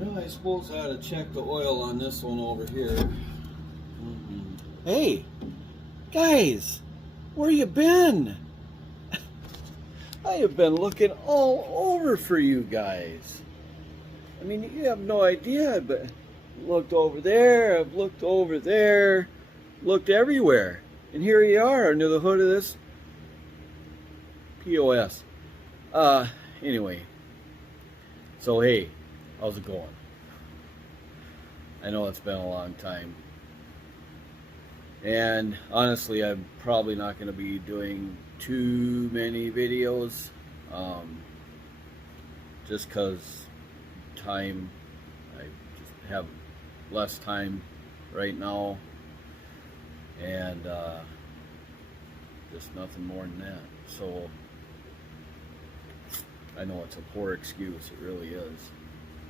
Well, I suppose I ought to check the oil on this one over here. Hey, guys, where you been? I have been looking all over for you guys. I mean, you have no idea, but I looked over there, I've looked over there, looked everywhere. And here you are under the hood of this POS. Anyway. So, hey, how's it going? I know it's been a long time. And honestly, I'm probably not going to be doing too many videos. Just because time, I just have less time right now. And just nothing more than that. So, I know it's a poor excuse, it really is.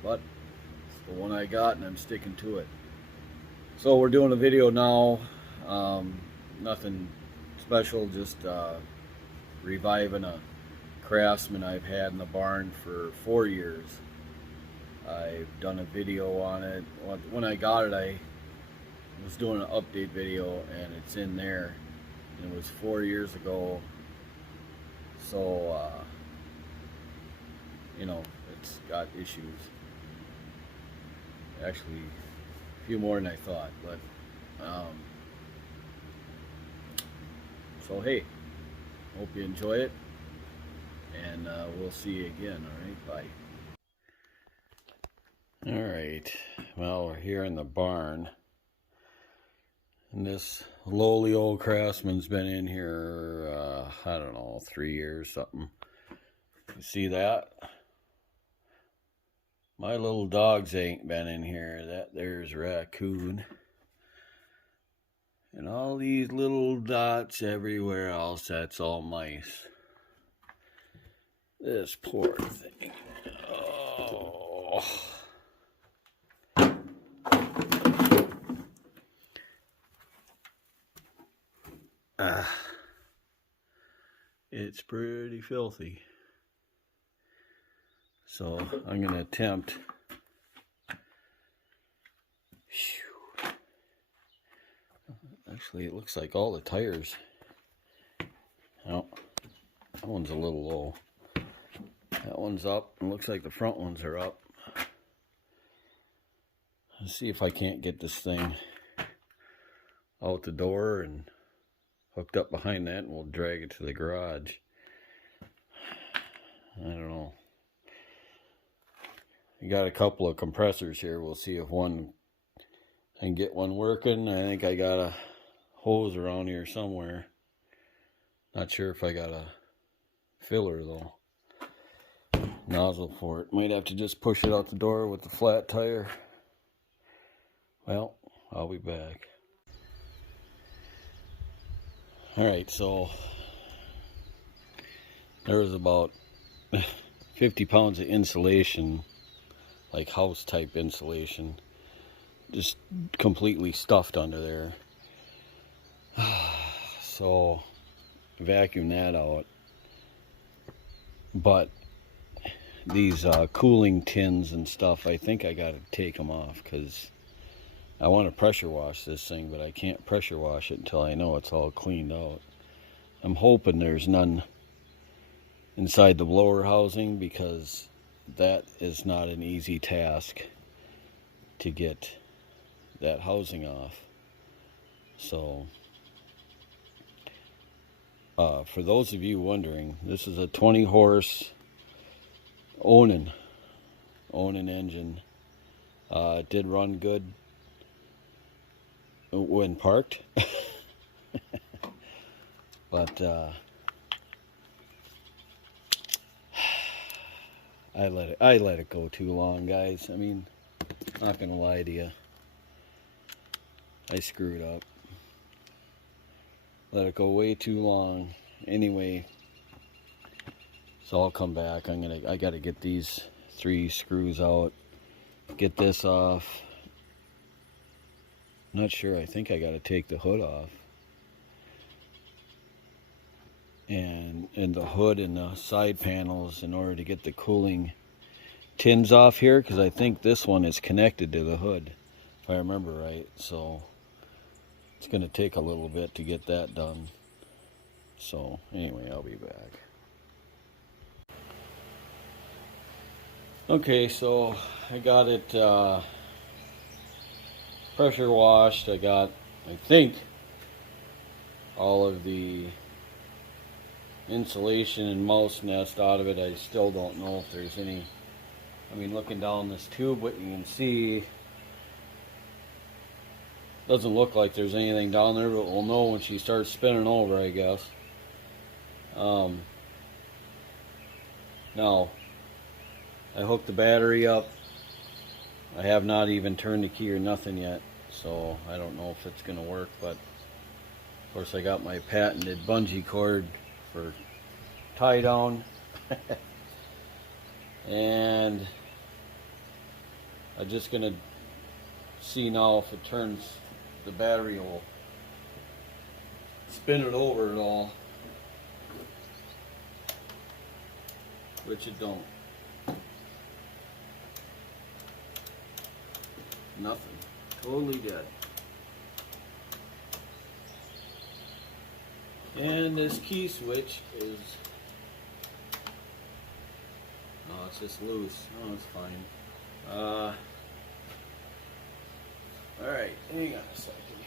But it's the one I got and I'm sticking to it. So we're doing a video now. Nothing special, just reviving a Craftsman I've had in the barn for 4 years. I've done a video on it. When I got it, I was doing an update video and it's in there. And it was 4 years ago. So, you know, it's got issues. Actually, a few more than I thought, but so hey, hope you enjoy it, and we'll see you again. All right, bye. All right, well, we're here in the barn, and this lowly old Craftsman's been in here, I don't know, 3 years, something. You see that? My little dogs ain't been in here. That there's raccoon. And all these little dots everywhere else, that's all mice. This poor thing. Oh. It's pretty filthy. So I'm going to attempt. Actually, it looks like all the tires. Oh, that one's a little low. That one's up. It looks like the front ones are up. Let's see if I can't get this thing out the door and hooked up behind that, and we'll drag it to the garage. I don't know. We got a couple of compressors here. We'll see if one I can get one working. I think I got a hose around here somewhere. Not sure if I got a filler though. Nozzle for it. Might have to just push it out the door with the flat tire. Well, I'll be back. Alright, so there was about 50 pounds of insulation, like house type insulation, just completely stuffed under there. So vacuum that out. But these cooling tins and stuff, I think I gotta take them off, because I want to pressure wash this thing, but I can't pressure wash it until I know it's all cleaned out. I'm hoping there's none inside the blower housing, because that is not an easy task to get that housing off. So for those of you wondering, this is a 20 horse Onan engine. It did run good when parked. But I let it go too long, guys. I mean, not gonna lie to you, I screwed up. Let it go way too long. Anyway, so I'll come back. I gotta get these 3 screws out, get this off. Not sure. I think I gotta take the hood off. And the hood and the side panels in order to get the cooling tins off here because I think this one is connected to the hood, if I remember right. So it's going to take a little bit to get that done. So anyway, I'll be back. Okay, so I got it pressure washed. I got, I think, all of the insulation and mouse nest out of it. I still don't know if there's any. I mean, looking down this tube, what you can see doesn't look like there's anything down there, but we'll know when she starts spinning over, I guess. Now, I hooked the battery up. I have not even turned the key or nothing yet, so I don't know if it's going to work, but of course I got my patented bungee cord for tie down. And I'm just going to see now if it turns, the battery will spin it over at all, which it don't. Nothing. Totally dead. And this key switch is, oh, it's just loose. Oh, it's fine. Alright, hang on a second here.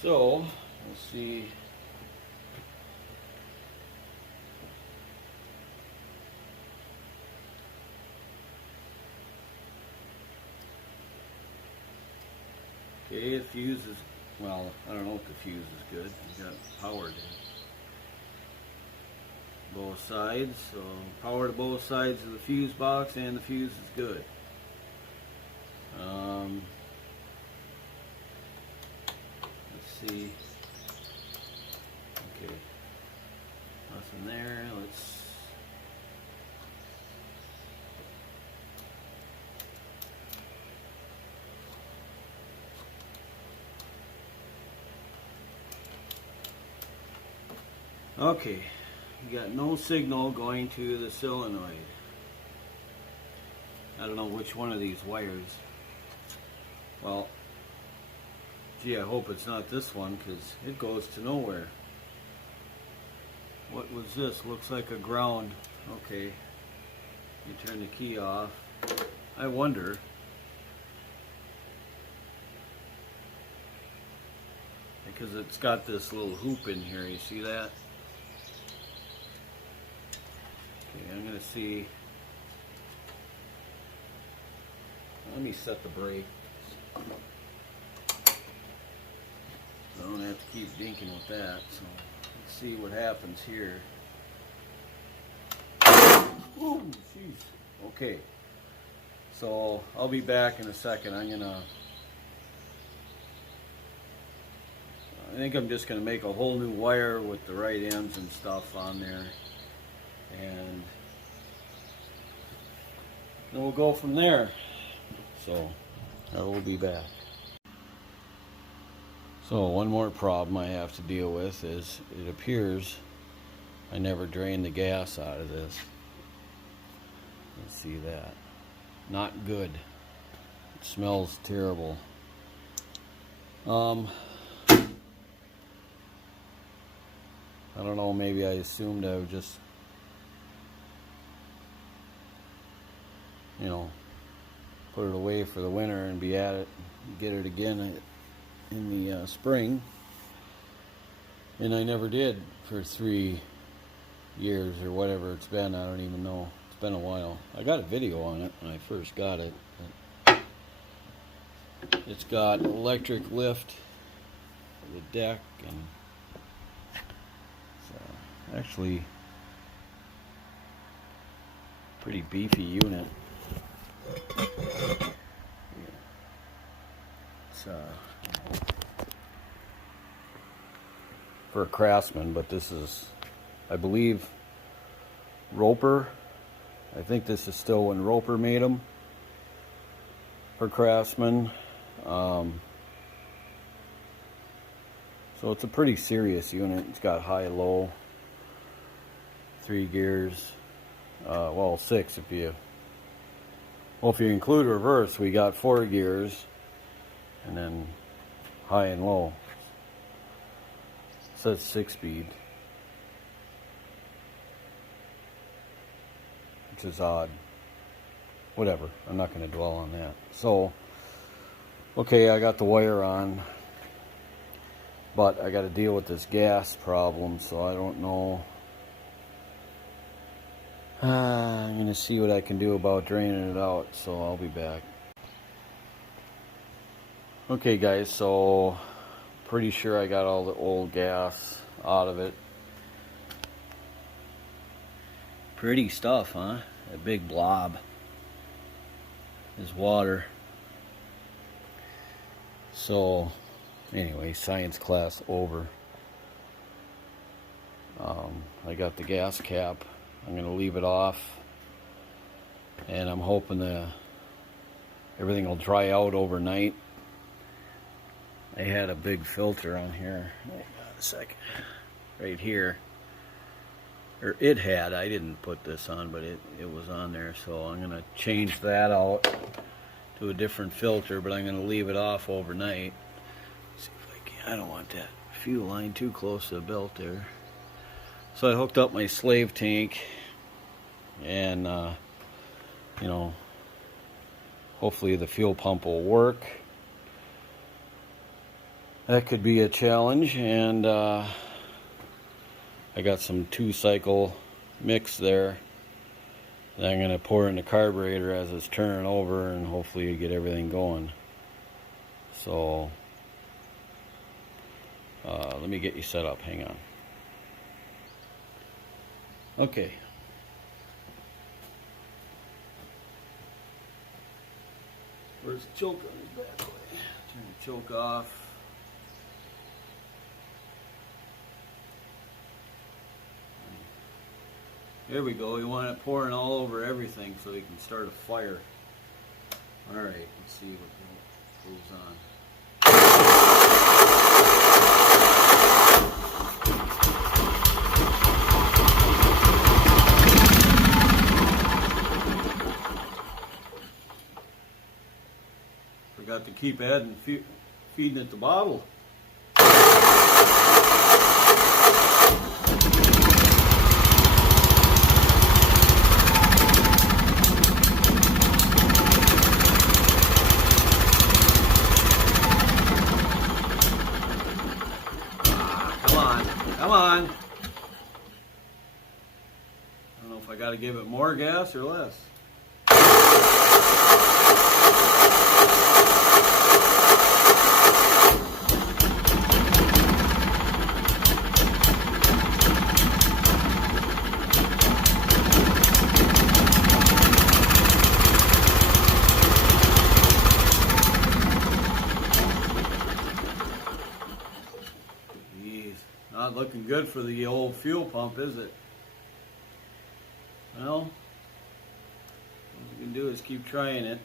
So, let's see. Okay, the fuse is, well, I don't know if the fuse is good. You got power to both sides, so power to both sides of the fuse box, and the fuse is good. Let's see. Okay, nothing there. Let's. Okay, you got no signal going to the solenoid. I don't know which one of these wires. Well, gee, I hope it's not this one because it goes to nowhere. What was this? Looks like a ground. Okay, you turn the key off. I wonder. Because it's got this little hoop in here, you see that? Okay, I'm going to see. Let me set the brake. So I don't have to keep dinking with that. So let's see what happens here. Oh, jeez. Okay. So I'll be back in a second. I think I'm just going to make a whole new wire with the right ends and stuff on there. And then we'll go from there. So I will be back. So one more problem I have to deal with is it appears I never drained the gas out of this. Let's see that. Not good. It smells terrible. I don't know, maybe I assumed I would just, you know, put it away for the winter and be at it, get it again in the spring. And I never did for 3 years or whatever it's been. I don't even know. It's been a while. I got a video on it when I first got it. It's got electric lift for the deck, and so actually pretty beefy unit. It's for a Craftsman, but this is, I believe, Roper. I think this is still when Roper made them for Craftsman. So it's a pretty serious unit. It's got high, low, 3 gears, well 6 if you include reverse. We got 4 gears, and then high and low. It says 6-speed, which is odd. Whatever, I'm not going to dwell on that. So, okay, I got the wire on, but I got to deal with this gas problem, so I don't know. I'm going to see what I can do about draining it out, so I'll be back. Okay guys, so pretty sure I got all the old gas out of it. Pretty stuff, huh? A big blob is water. So anyway, science class over. I got the gas cap. I'm gonna leave it off, and I'm hoping that everything will dry out overnight. I had a big filter on here. Hang on a second. Right here. Or it had. I didn't put this on, but it was on there. So I'm gonna change that out to a different filter, but I'm gonna leave it off overnight. See if I can. I don't want that fuel line too close to the belt there. So I hooked up my slave tank, and you know, hopefully the fuel pump will work. That could be a challenge, and I got some 2-cycle mix there that I'm going to pour in the carburetor as it's turning over, and hopefully get everything going. So let me get you set up. Hang on. Okay. Where's the choke on his back way? Turn the choke off. There we go. You want it pouring all over everything so you can start a fire. Alright, let's see what goes on. Forgot to keep adding, feeding it the bottle. Come on. I don't know if I got to give it more gas or less. Not looking good for the old fuel pump, is it? Well, what we can do is keep trying it.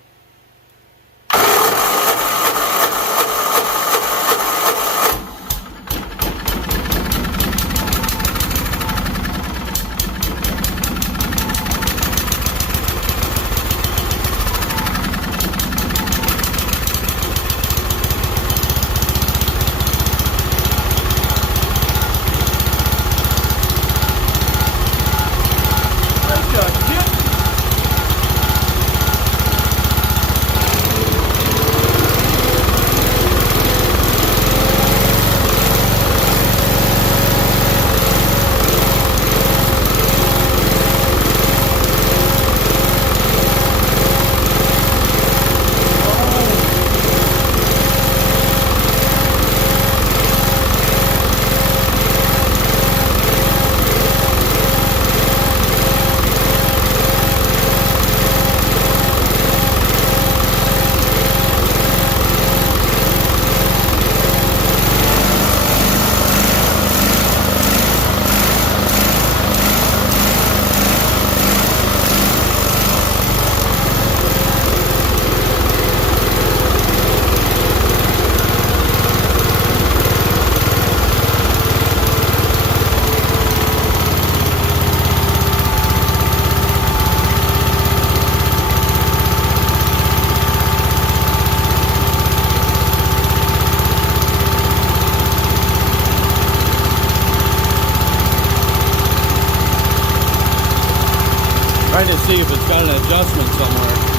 trying to see if it's got an adjustment somewhere.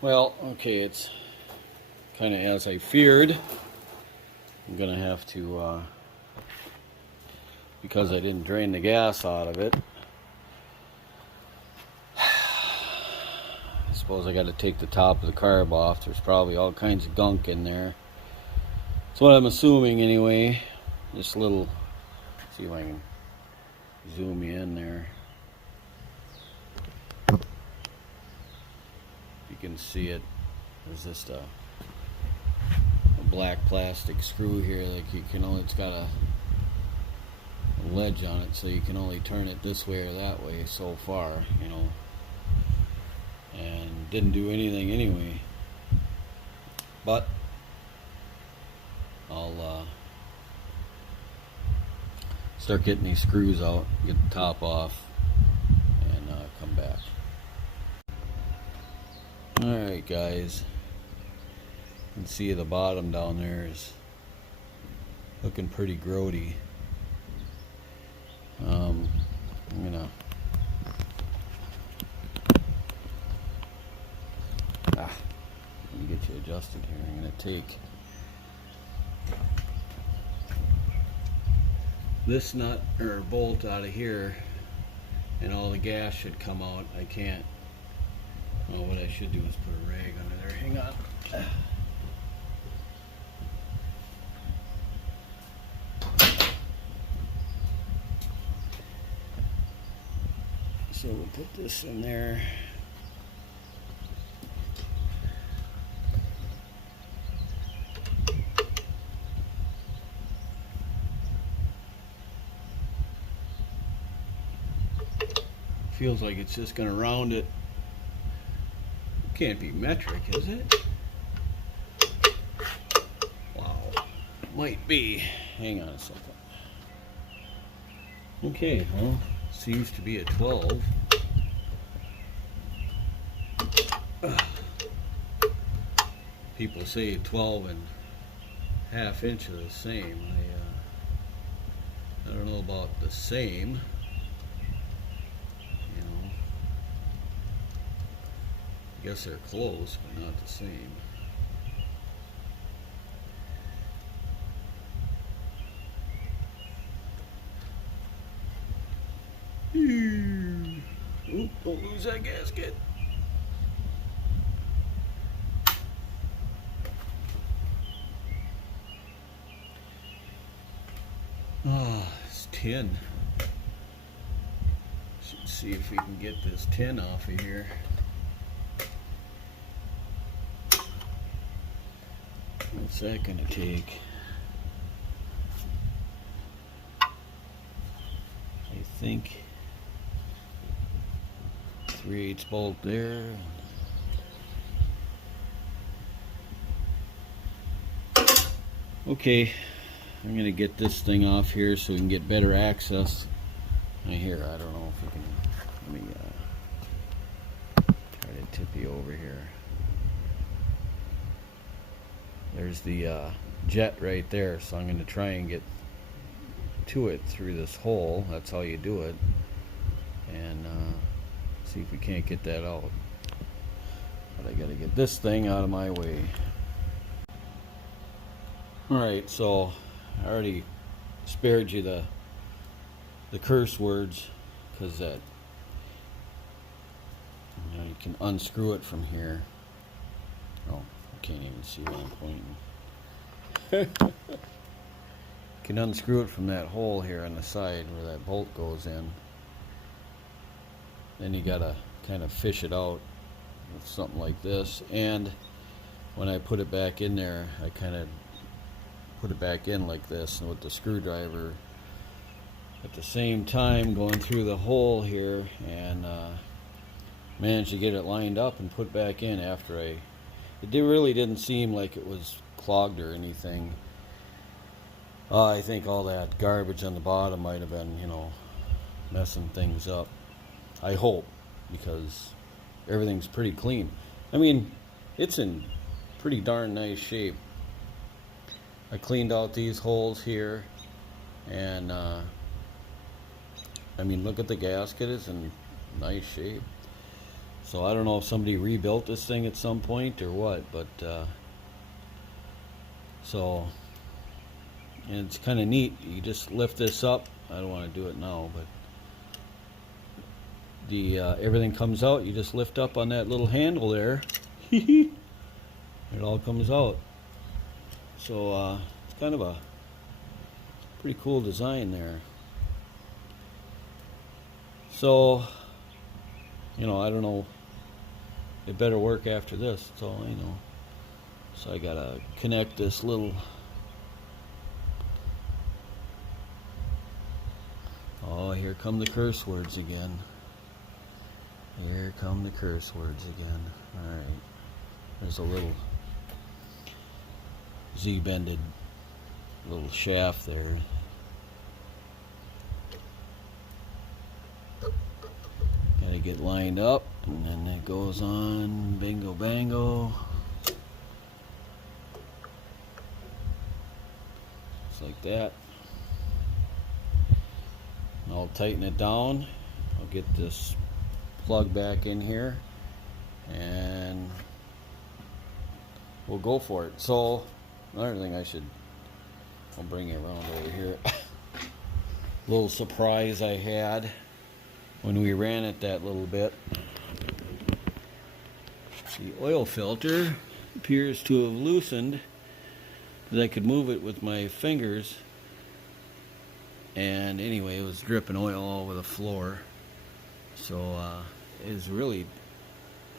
Well, okay, it's kind of as I feared. I'm gonna have to, because I didn't drain the gas out of it, I suppose I got to take the top of the carb off. There's probably all kinds of gunk in there. That's what I'm assuming anyway. Just a little, see if I can zoom you in there. You can see it. There's just a black plastic screw here. Like you can only, it's got a ledge on it, so you can only turn it this way or that way so far, you know. And didn't do anything anyway. But I'll start getting these screws out, get the top off, and come back. Alright guys, you can see the bottom down there is looking pretty grody. I'm gonna let me get you adjusted here. I'm gonna take this nut or bolt out of here and all the gas should come out. I can't. Oh, what I should do is put a rag under there. Hang on. So we'll put this in there. Feels like it's just gonna round it. Can't be metric, is it? Wow. Might be. Hang on a second. Okay, well, seems to be a 12. People say 12 and ½ inch are the same. I don't know about the same. I guess they're close, but not the same. Oop, don't lose that gasket. It's tin. Should see if we can get this tin off of here. What's that gonna take? I think 3/8 bolt there. Okay, I'm gonna get this thing off here so we can get better access. Here, I don't know if you can. Let me try to tip you over here. There's the jet right there, so I'm gonna try and get to it through this hole. That's how you do it, and see if we can't get that out. But I gotta get this thing out of my way. Alright, so I already spared you the curse words, because that, you know, you can unscrew it from here. Oh, I can't even see where I'm pointing. You can unscrew it from that hole here on the side where that bolt goes in. Then you gotta kind of fish it out with something like this, and when I put it back in there, I kind of put it back in like this, and with the screwdriver at the same time going through the hole here, and managed to get it lined up and put back in after it really didn't seem like it was clogged or anything. I think all that garbage on the bottom might have been, you know, messing things up. I hope, because everything's pretty clean. I mean, it's in pretty darn nice shape. I cleaned out these holes here, and I mean, look at the gasket, it's in nice shape. So I don't know if somebody rebuilt this thing at some point or what, but so, and it's kind of neat. You just lift this up. I don't want to do it now, but the everything comes out. You just lift up on that little handle there. It all comes out. So it's kind of a pretty cool design there. So, you know, I don't know. It better work after this. That's all I know. So I gotta connect this little. Oh, here come the curse words again. Here come the curse words again. All right. There's a little Z-bended little shaft there. Gotta get lined up, and then it goes on. Bingo bango. Just like that. And I'll tighten it down. I'll get this plug back in here, and we'll go for it. So another thing I'll bring it around over here. Little surprise I had when we ran it that little bit. The oil filter appears to have loosened, because I could move it with my fingers, and anyway, it was dripping oil all over the floor. So it was really,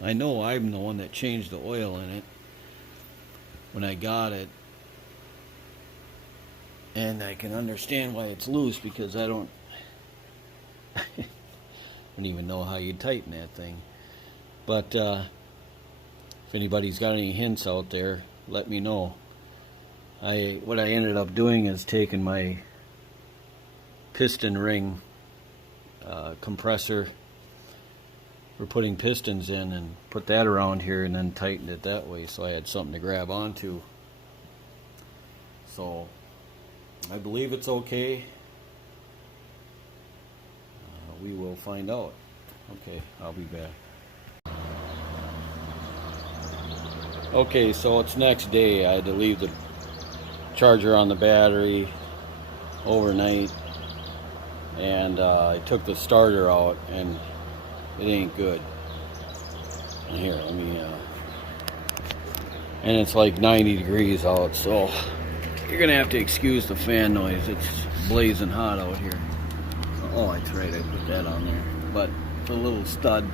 I know I'm the one that changed the oil in it when I got it, and I can understand why it's loose, because I don't even know how you tighten that thing. But if anybody's got any hints out there, let me know. What I ended up doing is taking my piston ring compressor for putting pistons in, and put that around here, and then tightened it that way, so I had something to grab onto. So I believe it's okay. We will find out. Okay, I'll be back. Okay, so it's next day. I had to leave the charger on the battery overnight, and I took the starter out, and it ain't good. Here, let me and it's like 90 degrees out, so you're gonna have to excuse the fan noise. It's blazing hot out here. Oh, that's right, I put that on there. But the little stud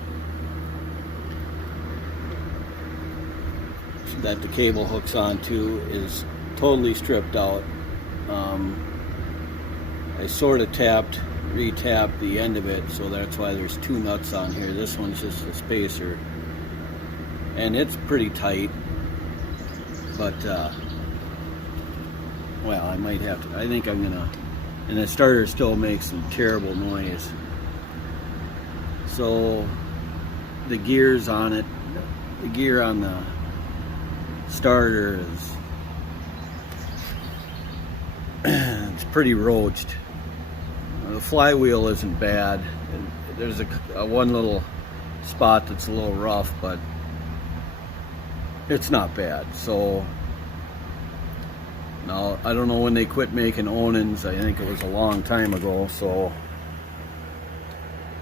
that the cable hooks onto is totally stripped out. I sort of tapped re-tap the end of it, so that's why there's two nuts on here. This one's just a spacer, and it's pretty tight, but well, I might have to, I think I'm gonna, and the starter still makes some terrible noise. So the gears on it, the gear on the starter is it's pretty roached. The flywheel isn't bad. There's a one little spot that's a little rough, but it's not bad. So now I don't know when they quit making Onans. I think it was a long time ago. So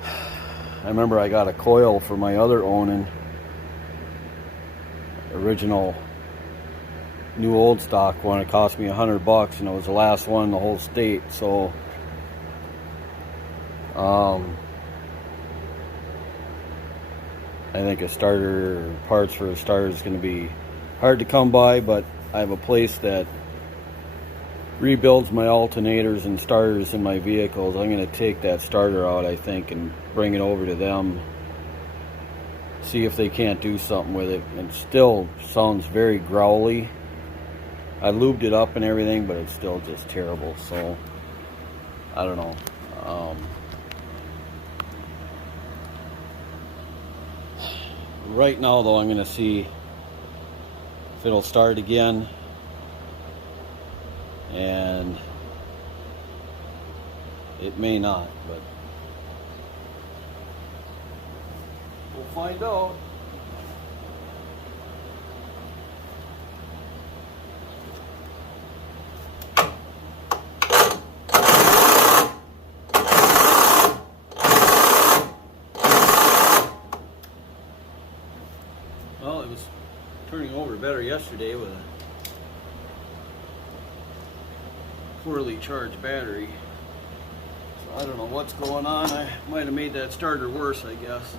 I remember I got a coil for my other Onan, original new old stock one. It cost me $100, and it was the last one in the whole state. So I think a starter, parts for a starter is going to be hard to come by, but I have a place that rebuilds my alternators and starters in my vehicles. I'm going to take that starter out, I think, and bring it over to them, see if they can't do something with it. It still sounds very growly. I lubed it up and everything, but it's still just terrible. So I don't know. Right now though, I'm going to see if it'll start again, and it may not, but we'll find out. Well, it was turning over better yesterday with a poorly charged battery. So I don't know what's going on. I might have made that starter worse, I guess.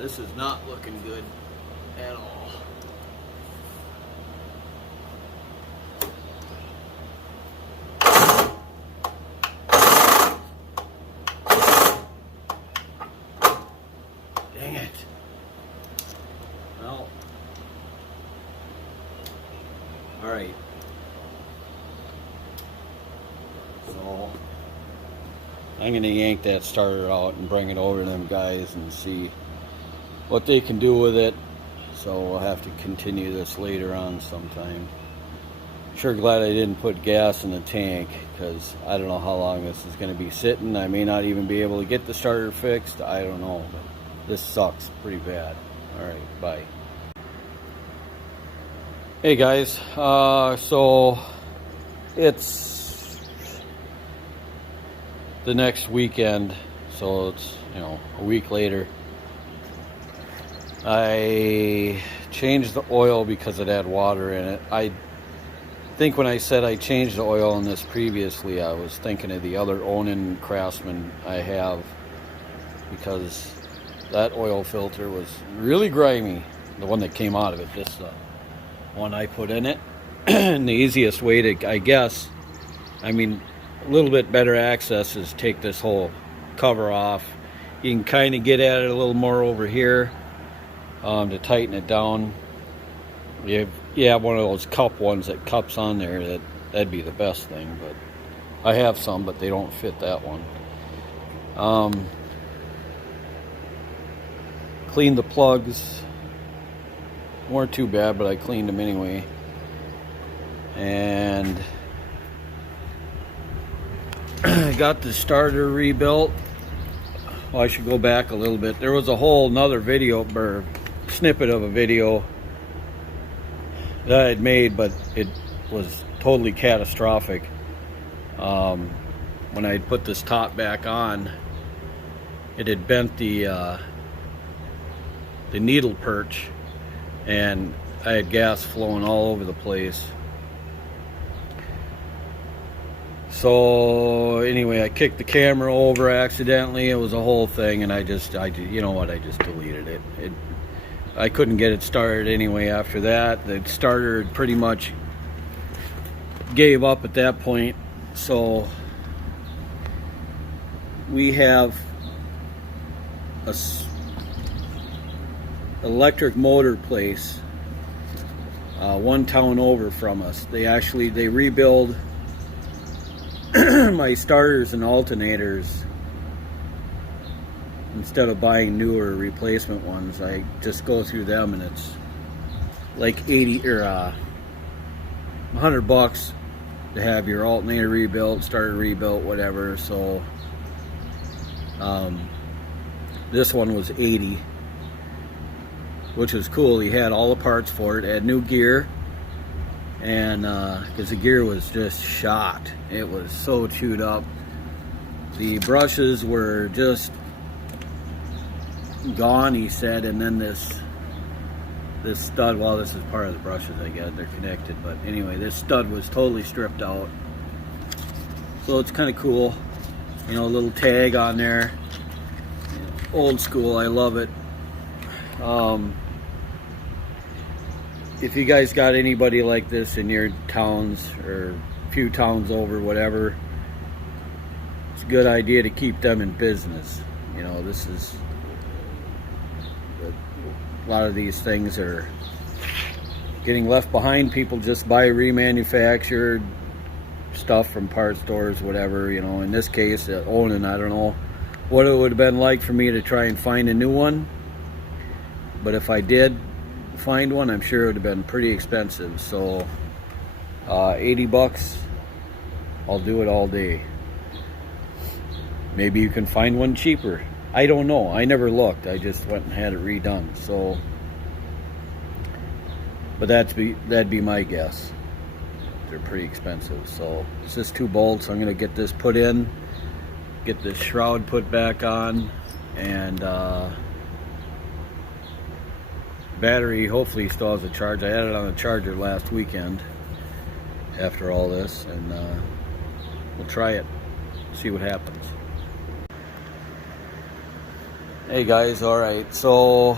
This is not looking good at all. Dang it. Well, all right. So I'm going to yank that starter out and bring it over to them guys and see what they can do with it. So we'll have to continue this later on sometime. Sure glad I didn't put gas in the tank, because I don't know how long this is going to be sitting. I may not even be able to get the starter fixed. I don't know, but this sucks pretty bad. Alright, bye. Hey guys, so it's the next weekend, so it's, you know, a week later. I changed the oil because it had water in it. I think when I said I changed the oil in this previously, I was thinking of the other Onan Craftsman I have, because that oil filter was really grimy. The one that came out of it, this one I put in it. And the easiest way to, I guess, I mean, a little bit better access is take this whole cover off. You can kind of get at it a little more over here. To tighten it down. You have one of those cup ones that cups on there, that'd be the best thing, but I have some, but they don't fit that one. Cleaned the plugs. Weren't too bad, but I cleaned them anyway. And I got the starter rebuilt. Well, I should go back a little bit. There was a whole nother video, or snippet of a video that I had made, but it was totally catastrophic. When I put this top back on, it had bent the needle perch, and I had gas flowing all over the place. So anyway, I kicked the camera over accidentally. It was a whole thing, and you know what, I just deleted it. I couldn't get it started anyway after that. The starter pretty much gave up at that point. So we have a electric motor place one town over from us. They rebuild my starters and alternators. Instead of buying newer replacement ones, I just go through them, and it's like 80 or $100 to have your alternator rebuilt, starter rebuilt, whatever. So this one was 80, which was cool. He had all the parts for it, had new gear, and because the gear was just shot, it was so chewed up. The brushes were just gone, he said, and then this stud, well, this is part of the brushes, I guess, they're connected, but anyway, this stud was totally stripped out. So it's kind of cool, you know, a little tag on there. Old school, I love it. If you guys got anybody like this in your towns or a few towns over, whatever, it's a good idea to keep them in business. You know, this is a lot of these things are getting left behind. People just buy remanufactured stuff from parts stores, whatever. You know, in this case, Onan, I don't know what it would have been like for me to try and find a new one, but if I did find one, I'm sure it would have been pretty expensive. So 80 bucks, I'll do it all day. Maybe you can find one cheaper. I don't know. I never looked. I just went and had it redone. So, but that'd be my guess. They're pretty expensive. So it's just 2 bolts. I'm gonna get this put in, get this shroud put back on, and battery hopefully still has a charge. I had it on a charger last weekend after all this, and we'll try it, see what happens. Hey guys, alright, so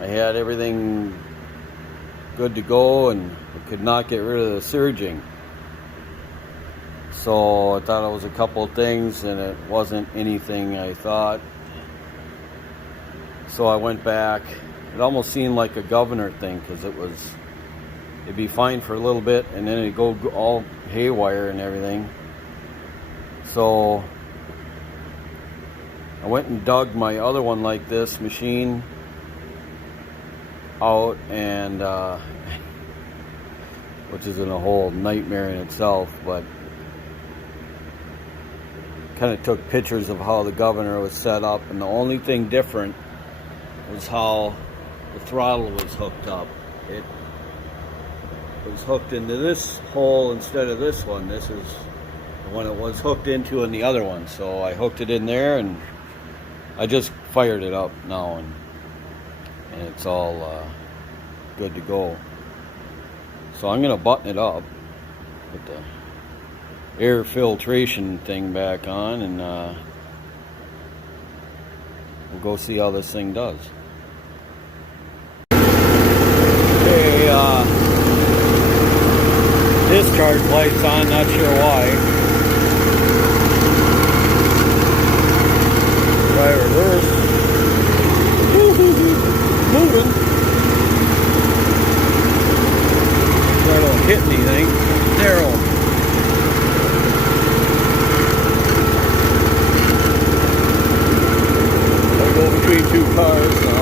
I had everything good to go, and I could not get rid of the surging. So I thought it was a couple of things, and it wasn't anything I thought. So I went back. It almost seemed like a governor thing, because it'd be fine for a little bit, and then it'd go all haywire and everything. So I went and dug my other one like this machine out, and which isn't a whole nightmare in itself, but kind of took pictures of how the governor was set up, and the only thing different was how the throttle was hooked up. It was hooked into this hole instead of this one. This is the one it was hooked into in the other one. So I hooked it in there, and I just fired it up now, and it's all good to go. So I'm going to button it up, put the air filtration thing back on, and we'll go see how this thing does. Okay, discharge light's on, not sure why. Try reverse. Moving. I don't hit anything. Narrow. I go between 2 cars now.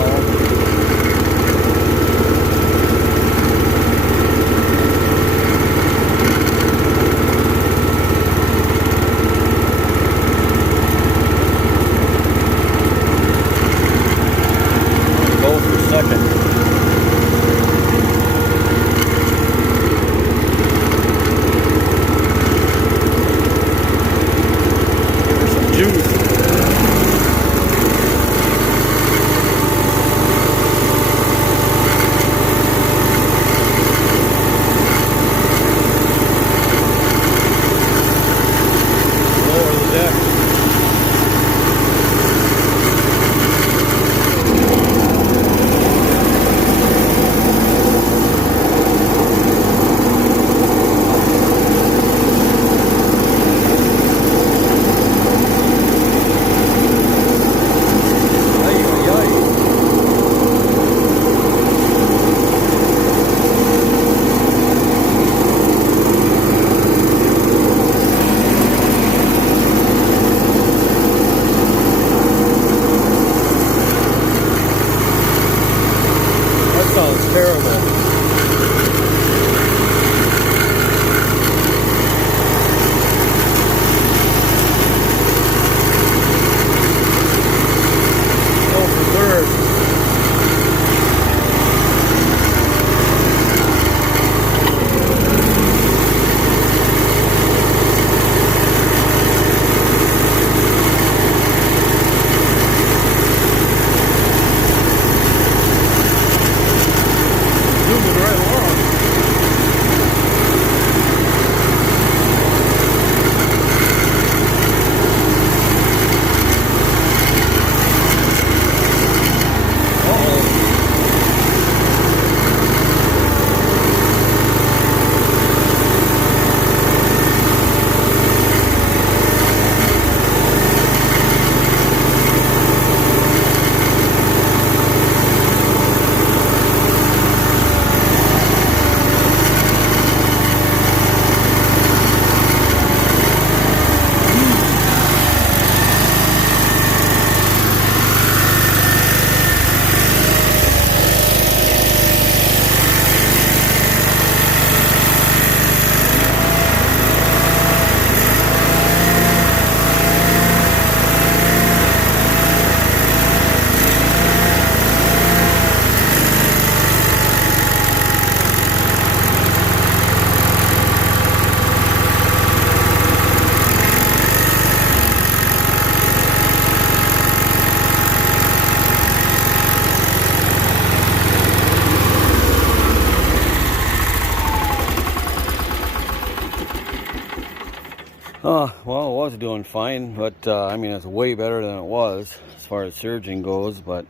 Well, it was doing fine, but I mean, it's way better than it was as far as surging goes, but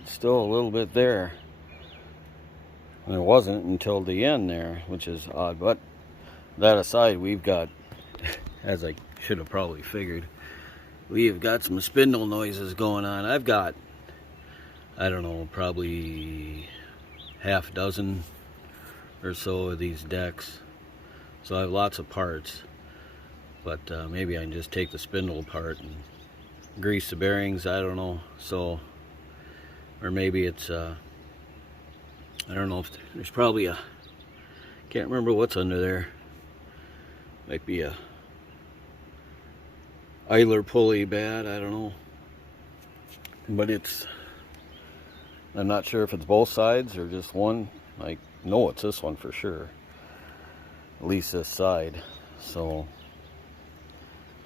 it's still a little bit there. And it wasn't until the end there, which is odd. But that aside, we've got, as I should have probably figured, we've got some spindle noises going on. I've got, I don't know, probably half a dozen or so of these decks. So I have lots of parts. But maybe I can just take the spindle apart and grease the bearings, I don't know. So, or maybe it's, I don't know if there's probably a, can't remember what's under there. Might be a idler pulley bad, I don't know. But it's, I'm not sure if it's both sides or just one. I know it's this one for sure. At least this side. So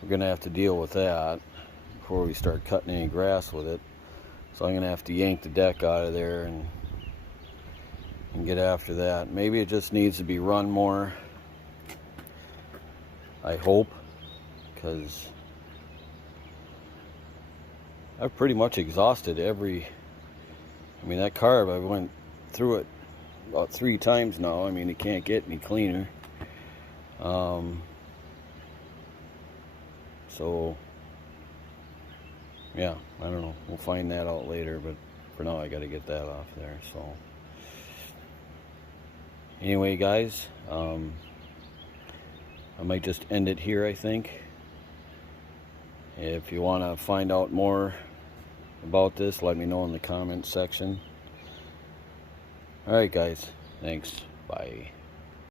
we're gonna have to deal with that before we start cutting any grass with it. So I'm gonna have to yank the deck out of there and get after that. Maybe it just needs to be run more, I hope, because I've pretty much exhausted every, I mean, that carb, I went through it about 3 times now. I mean, it can't get any cleaner. So yeah, I don't know, we'll find that out later, but for now I got to get that off there. So anyway, guys, I might just end it here, I think. If you want to find out more about this, let me know in the comments section. Alright guys, thanks, bye.